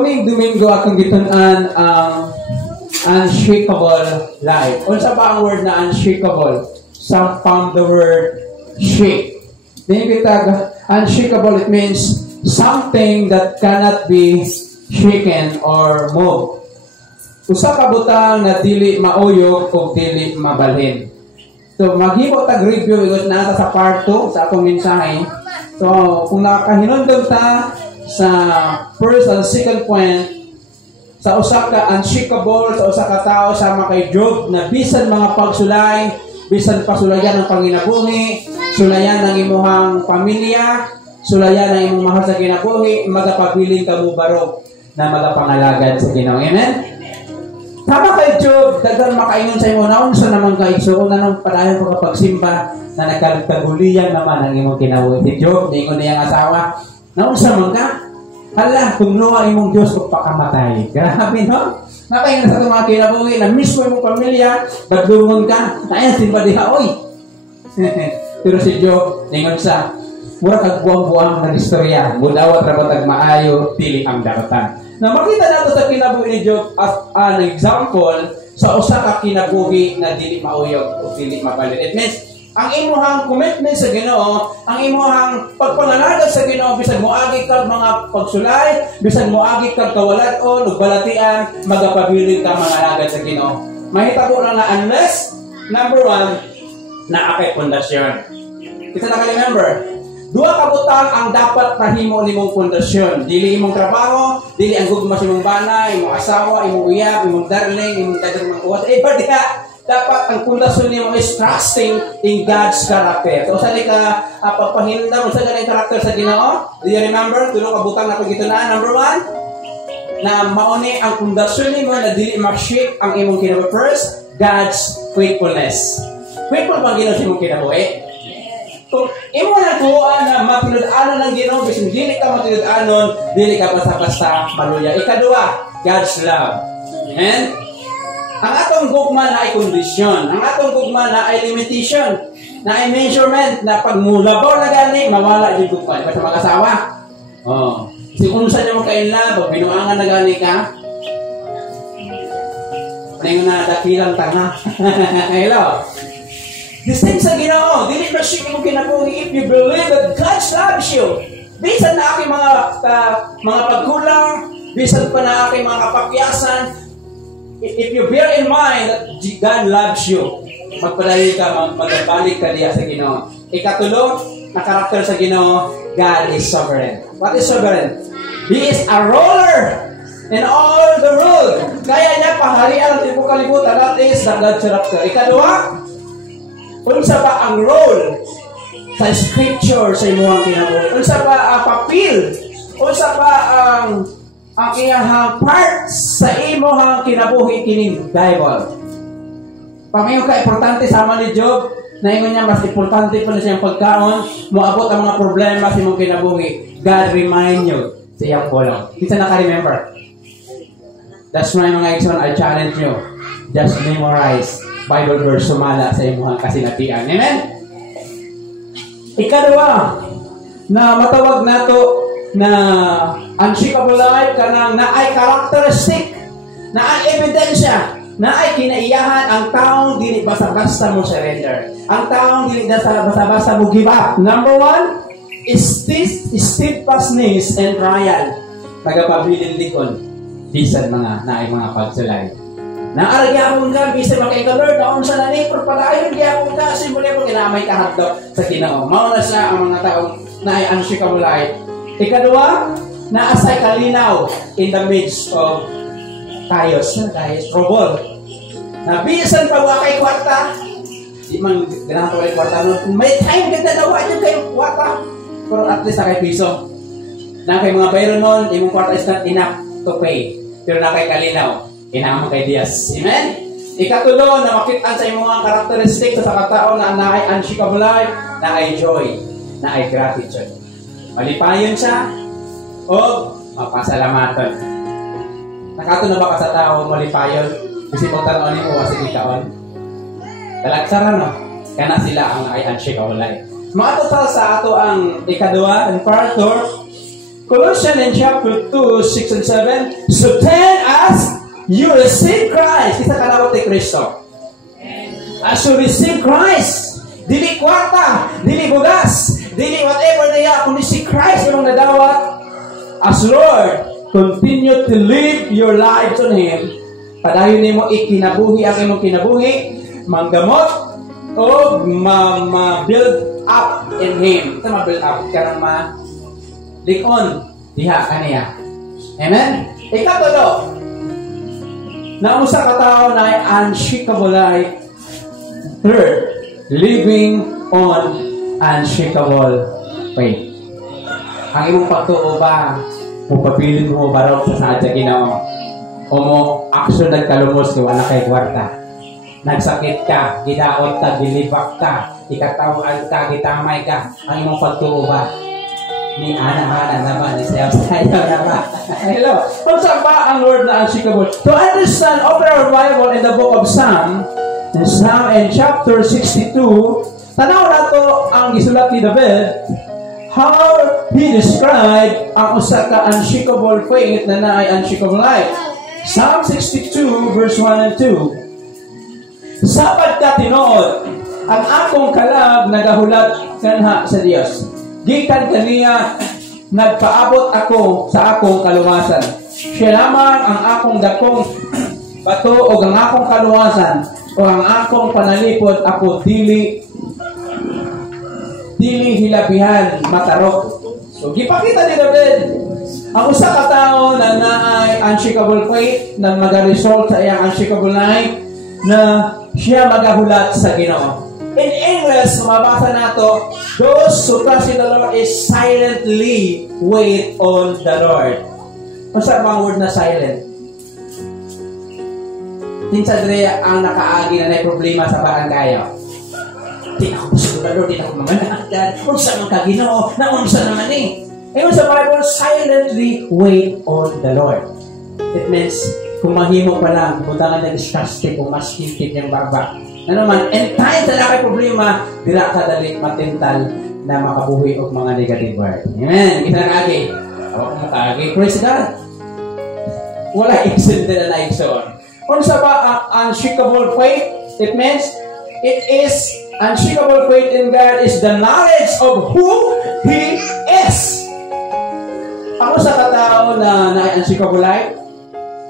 Kaming Domingo akong gitunan ang unshakable life. Unsa ba ang word na unshakable? Some from the word shake. Then kita unshakable, it means something that cannot be shaken or moved. Usa ka butang na dili mauyog o dili mabalhin. So, maghimo tag review ikot na sa part 2 sa akong mensahe. So, kung nakahinundog ta sa first and second point, sa usa ka unshakable, sa usa ka tao sama kay Job na bisan mga pagsulay, bisan pasulayan ng panginabuhi, sulayan ng imuhang pamilya, sulayan ng imong mahal sa kinabuhi, magapabiling ka mo barog na magapangalagad sa Ginoo. Amen? Tama kay Job, dagang makaingon sa imo naon sa naman kay so na nang padayon pagpagsimba na nagkaguliyan naman ang imong kinabuhi. Si Job, ningon niyang asawa, naon sa man ka? Hala, kung luwa imong Dios ug pakamatay. Grabe no? Nakaingon sa mga kinabuhi na mismo imong pamilya, bagdungon ka, ayan simba diha oy. Pero si Job, ningon sa mura kag buang-buang na istorya, mudawat ra batag maayo dili ang daratan. Na makita nato sa kinabuhi ni Job as an example sa usa ka kinabuhi na dili mauyog o dili mabalit. It means ang imuhang commitment sa Ginoo, ang imuhang pagpangalagad sa Ginoo bisan moagi kag mga pagsulay, bisan moagi kag kawalad-on ug balatian, magapabiling ka mangalagad sa Ginoo. Mahitabo na unless number 1 na akay pundasyon. Kita na ka-remember, duha ka butang ang dapat tahimo nimong pundasyon. Dili imong trabaho, dili ang gugma sa imong bana, imong asawa, imong uyab, imong darling, imong dagang mga kuwat. Diha, dapat ang pundasyon nimo is trusting in God's character. So, saan ka pagpahinda mo sa ganang karakter sa Ginoo? Do you remember? Tulong ka butang na pagkitunaan. Number 1, na mauni ang pundasyon nimo na dili ma-shake ang imong kinabuhi. First, God's faithfulness. Faithful bang Ginoo sa imong kinabuhi? Kung imo na tuwaan na matinud-anon ng Ginoo, bisan dili ka matinud-anon, dili ka basta-basta maluya. Ikaduha, God's love. Amen? Ang atong gugma na ay kondisyon. Ang atong gugma na ay limitation. Na ay measurement na pag mulabaw na gani, mawala yung gugma. Diba sa mag-asawa? Oh. Kasi kung saan nyo magkainla, pag binuangan na gani ka, panay na dakilang tanga. Hello? The same sa Ginoo, dili ba siya mo kinabuhi if you believe that God loves you. Bisan na aking mga pagkulang, bisan pa na aking mga kapakyasan, if you bear in mind that God loves you, magpadali ka, magbalik ka diya sa Ginoo. Ikatulo, na karakter sa Ginoo, God is sovereign. What is sovereign? He is a ruler in all the world. Kaya niya paharian ang kalibutan. That is the God character. Ikadua, unsa ba ang role sa scripture sa imuhang kinabuhi? Unsa ba ang papel? Unsa ba ang iyang part sa imuhang kinabuhi kining Bible? Pamayo ka importante sama ni Job, na ingon niya mas importante pa na siyang pagkaon, moabot ang mga problema sa imong kinabuhi. God remind you sa iyang pulong. Kita naka-remember. That's why mga igsoon, I challenge you. Just memorize Bible verse sumala sa imuhang kasinatian. Amen? Ikadua, na matawag nato na unshakable life kanang naay characteristic, naay ebidensya, naay kinaiyahan ang taong dili basta-basta mo surrender. Ang taong dili basta-basta mo give up. Number 1 is this steadfastness and trial. Tagapabilin likon bisan mga naay mga pagsulay. Naaragyapon ka, bisa makaika-Lord, naon sa nani, pero palayon, gyapon ka, simula po, kinamay kahapdo sa Ginoo. Mauna sa ang mga taong na ay unshakable life. Ikadua, naasay kalinaw in the midst of chaos, trouble. Na bisan pagwakay kwarta, di man ganahan kawalay kwarta, no? May time ka na dawa yun kayong kwarta, pero at least na kay piso. Na kay mga bayron nun, yung kwarta is not enough to pay, pero na kay kalinaw. Inaamang kay Diaz. Amen? Ikatulo, na makitaan sa imong mga karakteristik sa katao na naay unshakable life, naay joy, naay gratitude. Malipayon siya, o mapasalamatan. Nakato na ba ka sa tao malipayon? Kasi pag tanong mo, sige kaon. Talagsaran, no? Kaya na sila ang naay unshakable life. Maato sa ato ang ikadua, and part 4, Colossians in chapter 2, 6 and 7, so then as you receive Christ, isa kalawat ni Kristo. As you receive Christ, dili kwarta, dili bugas, dili whatever na iya, kundi si Christ yung nadawat as Lord, continue to live your lives on Him. Padayon nimo ikinabuhi ang imong kinabuhi, manggamot o ma-build up in Him. Ito ma-build up, karang ma-likon diha kaniya. Amen? Ikatulo, na usa ka tawo na ay unshakable life. Third, living on unshakable faith. Ang imong pagtuo ba, pupabilin mo ba raw sa sadya Ginoo? O mo action nagkalumos kay wala kay kwarta? Nagsakit ka, gidaot ka, gilibak ka, ikatawaan ka, gitamay ka, ang imong pagtuo ba? Ni ana naman, isayaw naman. Hello. Kung saan ba ang Lord na unshakable? To understand, open our Bible in the book of Psalm, in chapter 62, tanaw na to ang gisulat ni David, how he described ang usa ka unshakable faith na naay unshakable life. Psalm 62, verse 1 and 2. Sapad ka tinuod, ang akong kalag nagahulat kanha sa Dios. Gikan kaniya, nagpaabot ako sa akong kaluwasan. Siya lamang ang akong dakong bato o ang akong kaluwasan o ang akong panalipod ako dili hilabihan matarok. So, gipakita ni David, ang usa ka tawo na naay unshakable faith na magaresult sa iyang unshakable life na siya magahulat sa Ginoo. In English, mabasa nato, those who trust in the Lord is silently wait on the Lord. Ano sa mga word na silent? Tinsa dre ang nakaagi na may problema sa barangay. Di ako pusulado, di ako mamanagdan. Unsa man ka Ginoo, naunsa naman eh. Ngayon sa Bible, silently wait on the Lord. It means, kung mahimo pa lang, butangan na disgusting kung mas hintip niyang baba. Ano man, and time sa lakay problema, dira ka dali matintal na makabuhi og mga negative word. Amen. Kita na agi. Awak mo kaagi. Praise God. Wala iksin din na ikson. Kung sa ba ang unshakable faith, it means, it is unshakable faith in God is the knowledge of who He is. Ako sa katao na unshakable life,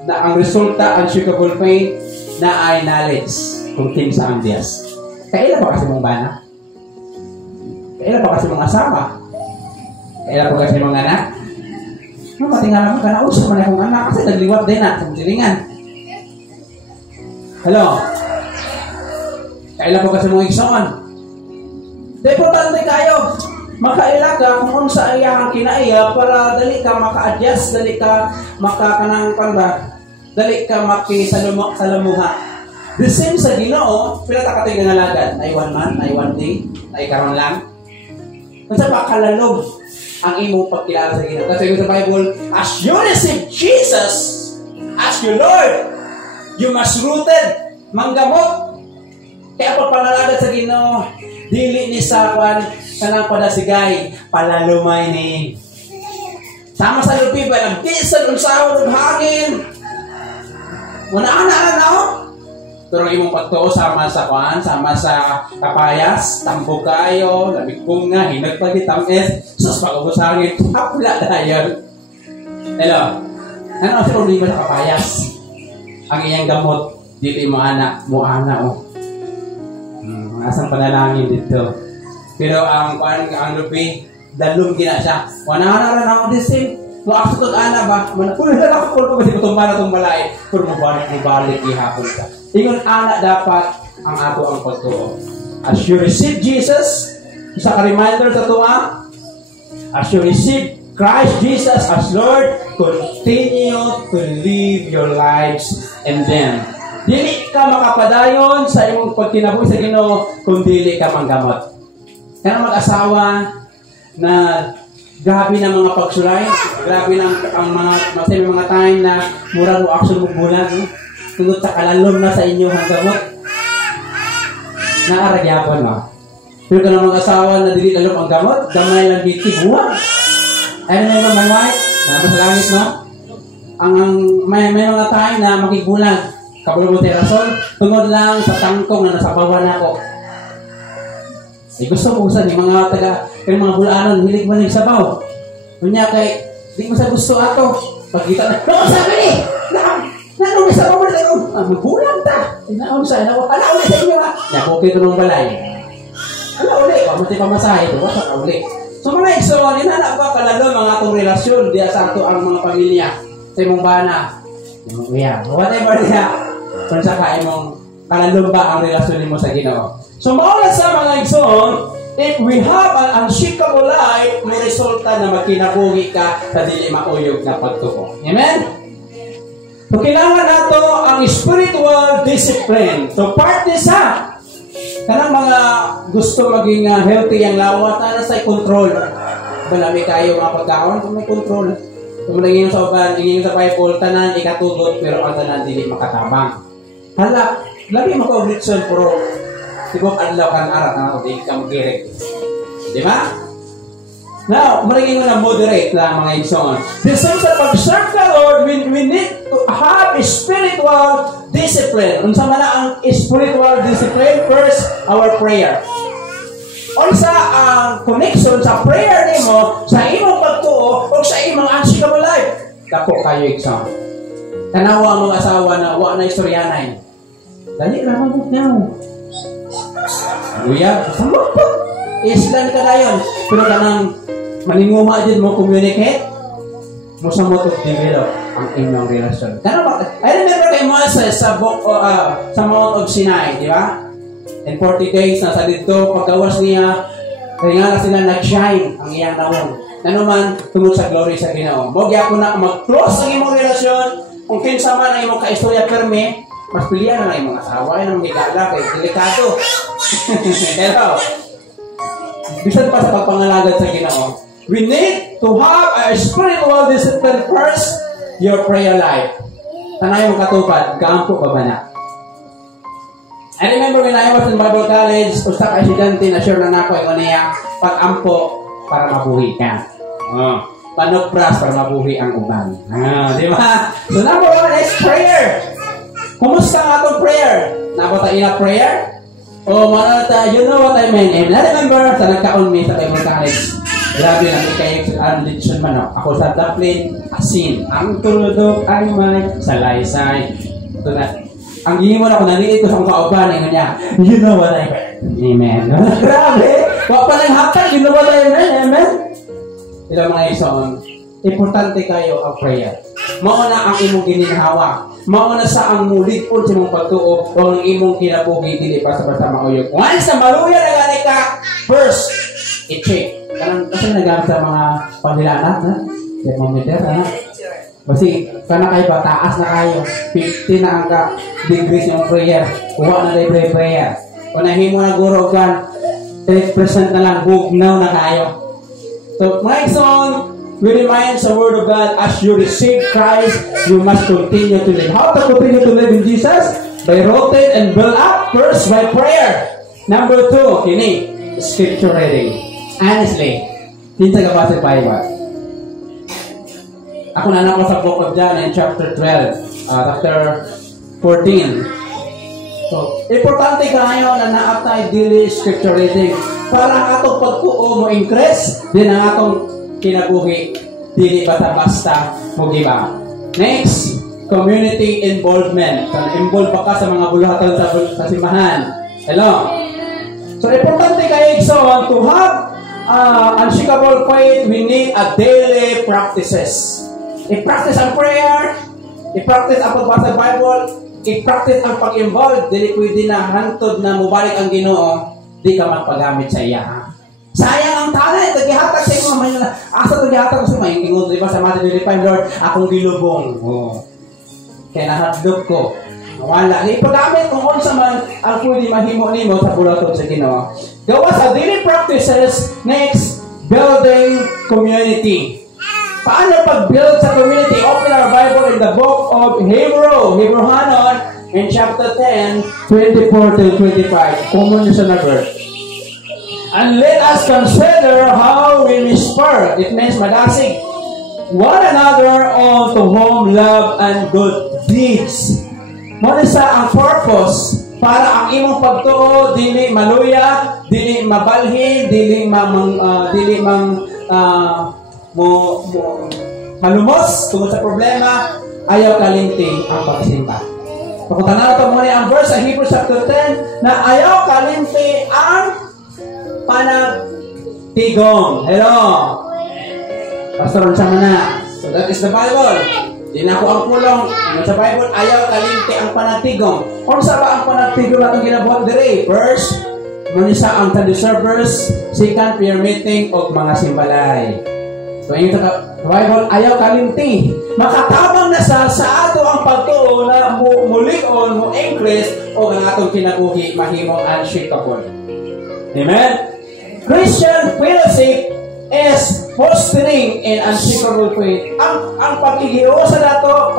na ang resulta, unshakable faith, na ay knowledge kung king sa ang Diyos. Kailan ba kasi mong bana? Kailan ba kasi mong asawa? Kailan ba kasi mong anak? Matingala mo ka na usap mo na kong anak kasi nagliwat din na sa silingan. Hello? Kailan ba kasi mong ikson? Importante kayo. Makailaga kung sa iyang kinaiya para dali ka maka-adjust, dali ka makakanang ba, dali ka makisalamuha. The same sa Ginoo, pila ta katay nangalagan, ay 1 month, ay 1 day, ay karon lang. Unsa pa kalalog ang imong pagkilala sa Ginoo? Kasi sa Bible, as you receive Jesus as your Lord, you must rooted, manggamot. Kaya pag panalagad sa Ginoo, dili ni sakwan kanang padasigay, palalumay ni. Sama sa lupi ba, nagtisan, unsahon, ng hangin. Muna-ana na, pero imong pagtuo sama sa kwan, sama sa kapayas, tambog kayo, labig bunga, hinag pagitamis, sus pag-ubusangin, hapla dayon. Hello? Ano ang problema sa kapayas? Ang iyang gamot, dito mo ana, o. Asang panalangin dito. Pero ang lupi, dalong gina siya. Wana na ako disim. Kung ako itong ana ba, kung lalaki ko kasi matumba na itong malay, kung mabalik ihapon ka. Ingon ana dapat ang ato ang pagtuo. As you receive Jesus, isa ka reminder sa tuwa, as you receive Christ Jesus as Lord, continue to live your lives in them. Dili ka makapadayon sa imong pagkinabuhi sa Ginoo kung dili ka manggamot. Kaya mag-asawa na grabe na mga pagsulay, grabe na ang mga time na murang mo action mong bulan, tungod sa kalalom na sa inyo ang gamot. Naaragyapon mo. Pero ka na mga asawa na dili lalom ang gamot, gamay lang dito, buwan. I remember my wife, nasa sa langit, no? May mga time na makigulang, kabulubuti rason, tungod lang sa tangkong na nasa bawan ako. Gusto ko sa mga mga bulanon, hilig manig sabaw. Kunya kay, di ko sa gusto ato. Pagkita na, no, sabi ni! Nanon sa bawa na yun. Magbulang ta. Naon sa inyo. Ala ulit sa inyo ha. Nakuki ito ng balay. Ala ulit. Pamati pamasahe ito. Wasa ka ulit. So mga igsoon, inala ba kalalo mga itong relasyon diya sa ato ang mga pamilya. Sa imong bana. Imong iya. Whatever niya. Kung sa kaimong kalalo ba ang relasyon mo sa Ginoo. So maulat sa mga igsoon, if we have an unshakable life, may resulta na magkinabuhi ka sa dili mauyog na pagtuko. Amen? So, kailangan nato ang spiritual discipline. So, part this ha. Kanang mga gusto maging healthy ang lawat, na sa control. Malami kayo mga pagkaon, kung may control. Kung naging sa uban, ingin sa Bible, tanan, ikatudot, pero ang tanan, dili makatabang. Hala, lagi maka-obliction, pero siguro adlaw kan arat na ako, di ka mag-direct. Di ba? Now, mariging mo na moderate lang mga igsoon. This is sa pag-serve the Lord, we need to have a spiritual discipline. Unsa man ang spiritual discipline? First, our prayer. Unsa ang connection sa prayer nimo sa imong pagtuo o sa imong unshakable life? Dako kayo igsoon. Tanawa mga asawa na wa na istoryanay. Dali ra magud niyo. Luya, samot po. Islan ka dayon. Pero kanang maninguma din mo communicate, mo sa mo to develop ang inyong relasyon. I remember kay Moses sa Mount of Sinai, di ba? In 40 days, nasa dito, pagkawas niya, kaya nga sila nag-shine ang iyang naon. Nanuman, tungod sa glory sa Ginoo. Mogya ko na mag-close ang imong relasyon, kung kinsa man ang imong kaistorya perme, mas pilihan na ang imong asawa, ay nang higala, kay delikado. Pero, bisan pa sa pagpangalagad sa Ginoo, we need to have a spiritual discipline first, your prayer life. Tanay mong katupad, kaampo pa ba na? I remember when I was in Bible College, usta ka estudyante na sure na nako yung niya, pag-ampo para mabuhi ka. Panagpras para mabuhi ang uban. Di ba? So number one is prayer. Kumusta nga itong prayer? Nabata ina prayer? O manata, you know what I mean. And I remember, sa nagkaon me sa Bible College, grabe lang, ikayo ang leksyon man ako sa Dublin, asin. Ang tuludok ay may salaysay. Ito na. Ang gihimo na ako, naliit ko sa mga kauban, yung niya, you know what I mean. Amen. Grabe. Wag pa lang hatag, you know what I mean. Amen. Ito mga ison, importante kayo ang prayer. Mauna ang imong gininhawa. Mauna sa ang mulipon sa imong pagtuo o ang imong kinabuhi, dili pa sa basta mauyog. Once na maluya na gani ka, first, i-check. Kasi nagamit sa mga panghilanat, na? Thermometer, na? Kasi, kana kayo ba, taas na kayo. 50 na ang degrees yung prayer. Kuha na libre prayer. Kung nahimo na guro kan, 10% na lang, bugnaw na kayo. So, my son, we remind sa Word of God, as you receive Christ, you must continue to live. How to continue to live in Jesus? By rooted and built up, first by prayer. Number 2, kini, scripture reading. Honestly, hindi ka ba sa Bible? Ako na ako sa Book of John in chapter 12, chapter 14. So, importante kayo na naatay daily scripture reading para ang atong pagtuo mo increase, din ang atong kinabuhi, dili basta-basta mo giba. Next, community involvement. So, involve ka sa mga buluhatan sa simbahan. Hello? So, importante kayo to have unshakable faith, we need a daily practices. I-practice ang prayer, i-practice ang pagbasa Bible, i-practice ang pag-involve, dili pwede na hantod na mubalik ang Ginoo, di ka magpagamit sa iya. Ha? Sayang ang talent, naghihatag sa iyo, asa naghihatag sa mga ingon, di ba sa Matthew 25, Lord, akong gilubong. Kaya nahadlok ko. Wala. Ipagamit kung unsa man ang pwede mahimo nimo sa bulaton sa Ginoo. Gawa sa daily practices, next, building community. Paano pag-build sa community? Open our Bible in the book of Hebrew in chapter 10, 24 to 25. Common sa na verse. And let us consider how we may spur, it means madasig, one another on to whom love and good deeds. Muna sa ang purpose para ang imong pagtuo dili maluya, dili mabalhin, dili malumos tungkol sa problema, ayaw kalimti ang pagsimba. Kung tanaw ito muna ang verse sa Hebrews chapter 10 na ayaw kalimti ang panagtigong. Hello? Pastor, sama na. So that is the Bible. Di na ako ang pulong. Sa Bible, ayaw kalimti ang panagtigong. Kung sa ba ang panagtigong na itong ginabuhat dire? First, muna sa ang Sunday service, second, prayer meeting, o mga simbalay. So, yung Bible, ayaw kalimti. Makatabang na sa ato ang pagtuo na mulion, mu-increase, o ang atong kinabuhi, mahimong unshakable. Amen? Christian fellowship is fostering in unshakable faith. Ang paghihiyo sa nato,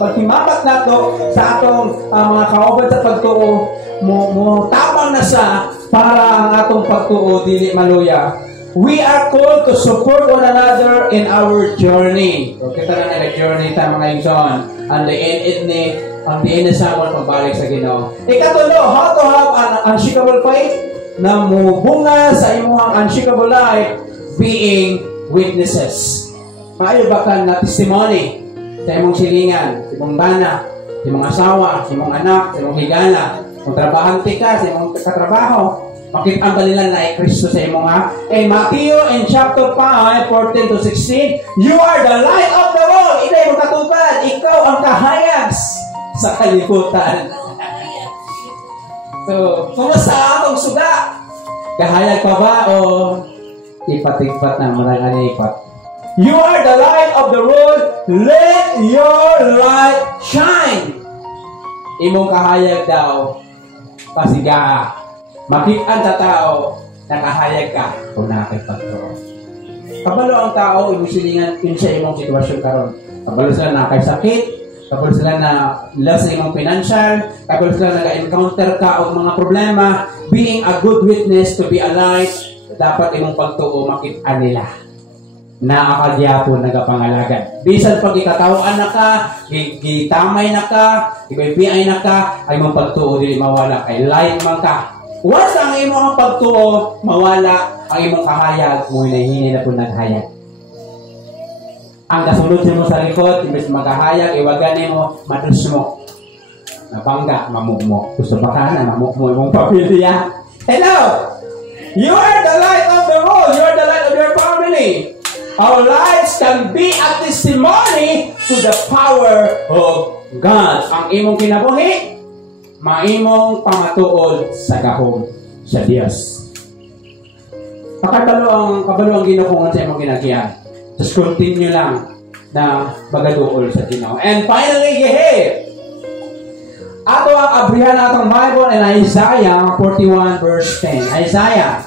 paghimapat nato sa atong mga kauban sa pagtuo, mo tabang na sa para ang atong pagtuo dili maluya. We are called to support one another in our journey. So, kita na nag-journey ta mga igsoon. Ang diin sa amon pagbalik sa Ginoo. Ikatulo, how to have an unshakable faith na mubunga sa imong unshakable life being witnesses. Maayo ba ka na testimony sa imong silingan, sa imong bana, sa imong asawa, sa imong anak, sa imong higala, kung trabahante ka, sa imong katrabaho, makita ka nila na Kristo sa imong ha. In Matthew in chapter 5, 14 to 16, you are the light of the world. Ito yung katupad. Ikaw ang kahayag sa kalibutan. So, kumusta atong suga? Kahayag pa ba o ipat-ipat na marang ipat? You are the light of the world. Let your light shine. Imong kahayag daw, pasigaa. Makita sa tao, nakahayag ka kung nakakipagtuo. Kabalo ang tao, imong silingan, yun sa imong sitwasyon karon. Kabalo sila na kay sakit, kabalo sila na loss sa imong financial, kabalo sila nag-encounter ka o mga problema. Being a good witness to be a light, dapat imong pagtuo, makita nila na akagyapon nagapangalagan. Bisan pag ikatawaan na ka, gitamay na ka, ibay-piay na ka, ay mong pagtuo, dili mawala, kay light man ka. Once ang imong pagtuo, mawala ang imong kahayag, mo hinahini na po naghayag. Ang kasunod mo sa likod, imbes magkahayag, iwagan mo, madus mo. Nabangga, mamukmo. Gusto ba ka na mamukmo imong pamilya? Hello! You are the light of the world. You are the light of your family. Our lives can be a testimony to the power of God. Ang imong kinabuhi, maimong pamatuod sa gahom sa Dios. Kabalo ang Ginoo sa imong ginagiyan. Just continue lang na magaduol sa Ginoo. And finally, ato ang abrihan atong Bible in Isaiah 41 verse 10. Isaiah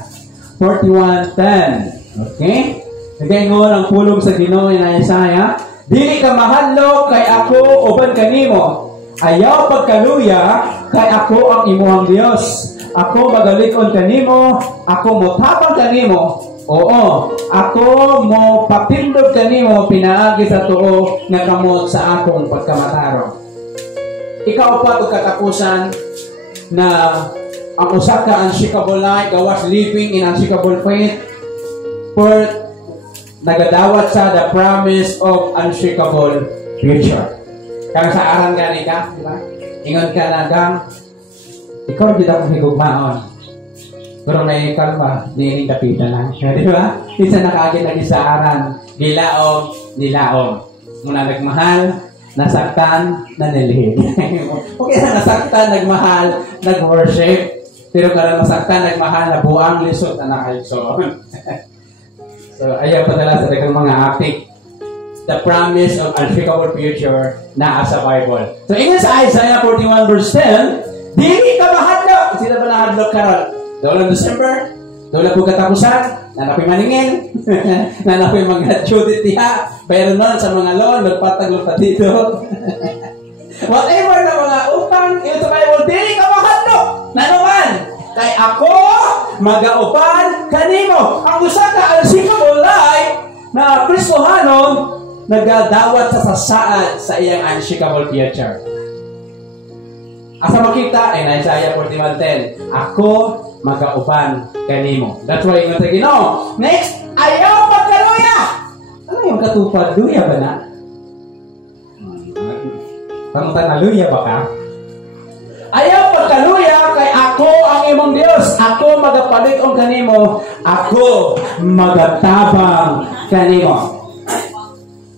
41:10. Okay? Nagaingon ang pulong sa Ginoo in Isaiah, dili ka mahadlok kay ako uban kanimo. Ayaw pagkaluya, kay ako ang imuhang Dios. Ako magalikon kanimo, ako motapang kanimo. Oo, ako mo papindog kanimo, pinaagi sa tuo nga kamot sa akong pagkamataro. Ikaw pa ito katapusan na ang usa ka unshakable life, gawas living in unshakable faith, for nagadawat sa the promise of unshakable future. Kaya sa aran gani ka, di ba? Ingon ka na gang, ikaw di akong higugmaon. Pero may kalma, nining kapitan lang. Di ba? Isa nakagin lagi sa aran, nilaom. Muna nagmahal, nasaktan, nanilhig. Okay na nasaktan, nagmahal, nag-worship. Pero kala masaktan, nagmahal, nabuang, lisod, na nakaligsoon. So, ayaw padala sa dagang mga apik. The promise of unshakable future na sa Bible. So, ingat sa Isaiah 41 verse 10, dili ka mahadlok. Sila ba nahadlok karon? Daulang December, daulang po katapusan, nanapoy maningin, nanapoy mga judit diha, pero nun sa mga loan, nagpatag-lupat dito. Whatever na mga utang, ito sa Bible, dili ka mahadlok. Na naman, kay ako, magaupan kanimo. Ang usa ka unshakable life na Kristohanon nagadawat sa sasaad sa iyang unshakable future. Asa makita in Isaiah 41:10, ako magaupan kanimo. That's why ingon sa Ginoo. Next, ayaw pagkaluya. Ano yung katupad? Luya ba na? Pangutan na luya ba ka? Ayaw pagkaluya kay ako ang imong Dios. Ako magapalig og kanimo. Ako magatabang kanimo.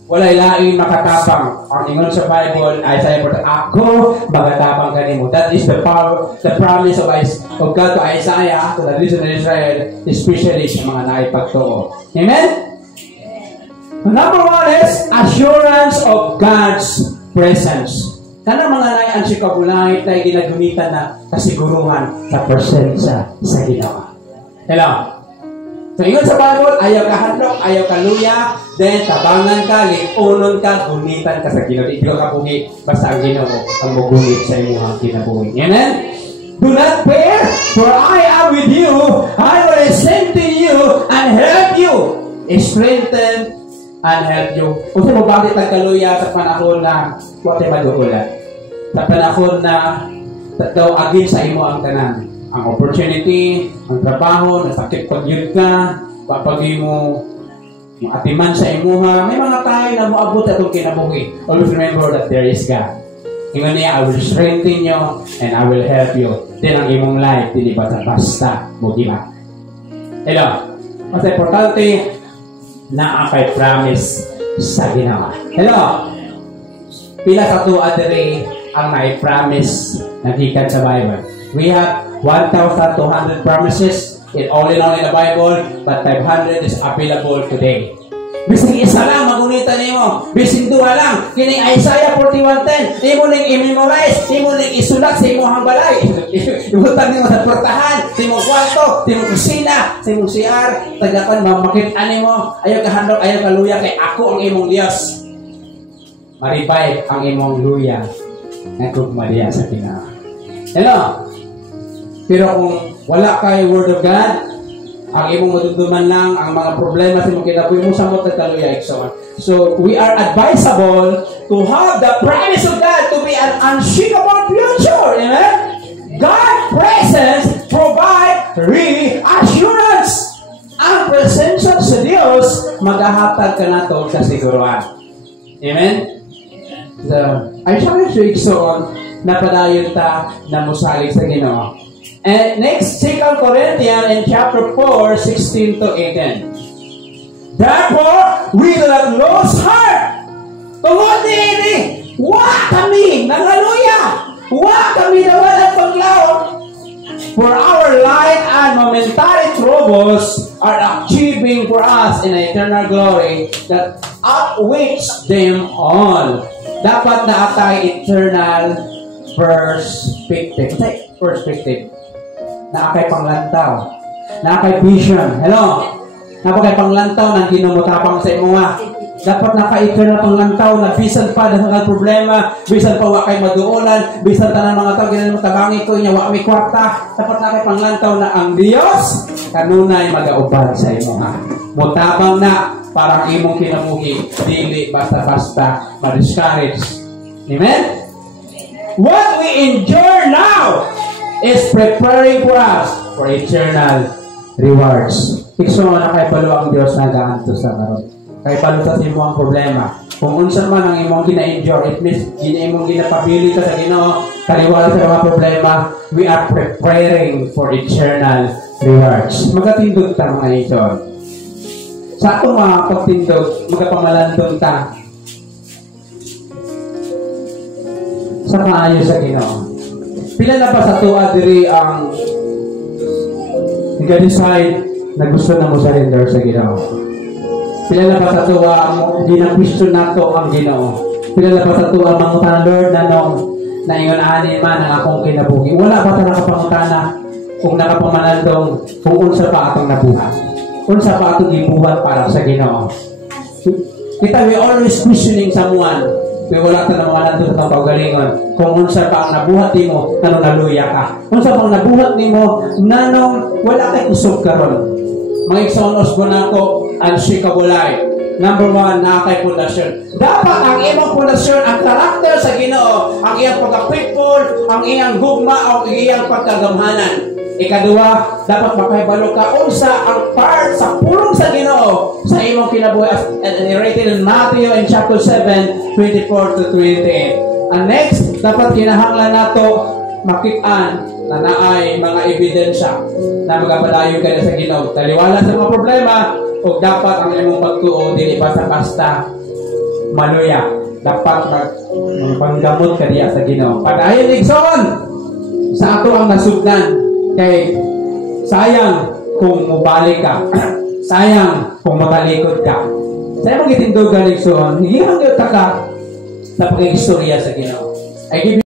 Walay lain makatabang. Ang ingon sa Bible, Isaiah 40, ako magatabang kanimo. That is the power, the promise of God to Isaiah, to the nation of Israel, especially sa mga naipagtuo. Amen? Number one is assurance of God's presence. Kanang mga nayan si kabulay tayo ginagunitan na kasiguruhan sa presensya sa Ginoo. Hello? So, ingon sa Bible, ayaw ka handok, ayaw ka luya, then tabangan ka, lipunon ka, gunitan ka sa Ginoo. Hindi ka pugi, basta ang Ginoo ang mugunit sa imong kinabuhi. Amen? Do not fear, for I am with you. I will strengthen you and help you. Strengthen and help you. Kung saan mo bakit nagkaluya sa panahon na huwag tayo magugulat. Sa panahon na daw agin sa imo ang tanan. Ang opportunity, ang trabaho, nasakit pag-yun ka, papagi mo atiman sa imuha, may mga tayo na moabot atong kinabuhi. Always remember that there is God. Ingon niya, I will strengthen you and I will help you. Then ang imong life, dili basta mo giba. Hello? Mas importante na ang kay promise sa ginawa. Hello? Pila sa tuwa diri ang may promise na gikan sa Bible. We have 1,200 promises in all in the Bible, but 500 is available today. Bising isa lang, magunitan nimo. Bising duha lang, kining Isaiah 41:10. Di mo ning i-memorize, di mo ning isulat sa imong balay. Ibutang nimo sa portahan, sa imong kwarto, sa imong kusina, sa imong CR, tagapan mamakit-an nimo. Ayaw ka handog, ayaw ka luya kay ako ang imong Dios. Maribay ang imong luya. Nagkugmadiya sa Ginoo. Hello? Pero kung wala kay Word of God, ang imong madumduman lang ang mga problema sa imong kinabuhi mo sa mo tagkaluya ikson. So we are advisable to have the promise of God to be an unshakable future. Amen? God's presence provide reassurance. Ang presensya sa Dios magahatag ka nato sa siguruhan. Amen? So, I challenge you ikson na padayon ta na musalig sa Ginoo. And next, 2 Corinthians in chapter 4, 16 to 18. Therefore, we do not lose heart. Tungod niini, wa kami nangaluya. Wa kami nawalan paglaot. For our light and momentary troubles are achieving for us in eternal glory that outweighs them all. Dapat na atay eternal perspective. Perspective. Naakay panglantaw. Naakay vision. Hello? Napakay panglantaw ng ginumutapang sa imuha. Dapat naka-eternal panglantaw na bisan pa dahil problema, bisan pa wakay maduunan, bisan tanan mga tao, ginanong tabangi ko, niya wakay kwarta. Dapat nakay panglantaw na ang Diyos kanunay mag-auban sa imuha. Mutabang na parang imong kinamuhi, dili basta-basta ma-discourage. Amen? What we endure now is preparing for us for eternal rewards. Ikso na kay palo ang Diyos na gaanto sa karon. Kay palo sa imo ang problema. Kung unsa man ang imong gina-endure, it means imong ginapabili ka sa Ginoo, kaliwala sa mga problema, we are preparing for eternal rewards. Magatindog ta mga idol. Sa atong mga pagtindog, magapamalandong ta sa kaayo sa Ginoo. Pila na pa sa tuwa diri ang nag-decide na gusto na mo surrender sa Ginoo. Pila na pa sa tuwa ang gina-question nato ang Ginoo. Pila na pa sa tuwa mangutan Lord na nung naingon ani man ang akong kinabuhi. Wala pa ta nakapangutana kung nakapamanandong kung unsa pa atong nabuhat. Unsa pa atong gibuhat para sa Ginoo. Kita we always questioning someone. kaya wala ta ng mga nandun sa kaugalingon. Kung unsa pa ang nabuhat nimo, nanong naluya ka. Unsa pa ang nabuhat nimo, nanong wala kay kusog karon. Mga igsonos ko na ako, unshakable life. Number 1, nakakay pundasyon. Dapat ang imong pundasyon, ang karakter sa Ginoo, ang iyang pagka-faithful, ang iyang gugma, ang iyang pagkagamhanan. Ikadua, dapat makahibalo ka unsa ang part sa pulong sa Ginoo sa imong kinabuhi as narrated in Matthew in chapter 7, 24 to 28. And next, dapat kinahanglan nato makit-an na naay mga ebidensya na magapadayon ka na sa Ginoo. Taliwala sa mga problema, o dapat ang imong pagtuo dili basta-basta maluya. Dapat magpanggamot ka diya sa Ginoo. Padayon igsoon sa ato ang nasugdan. Kay sayang kung mubalik ka. Sayang kung magalikod ka. Sa imong gitindugan igsoon, higihang gyud ka sa pag-istorya sa Ginoo. I give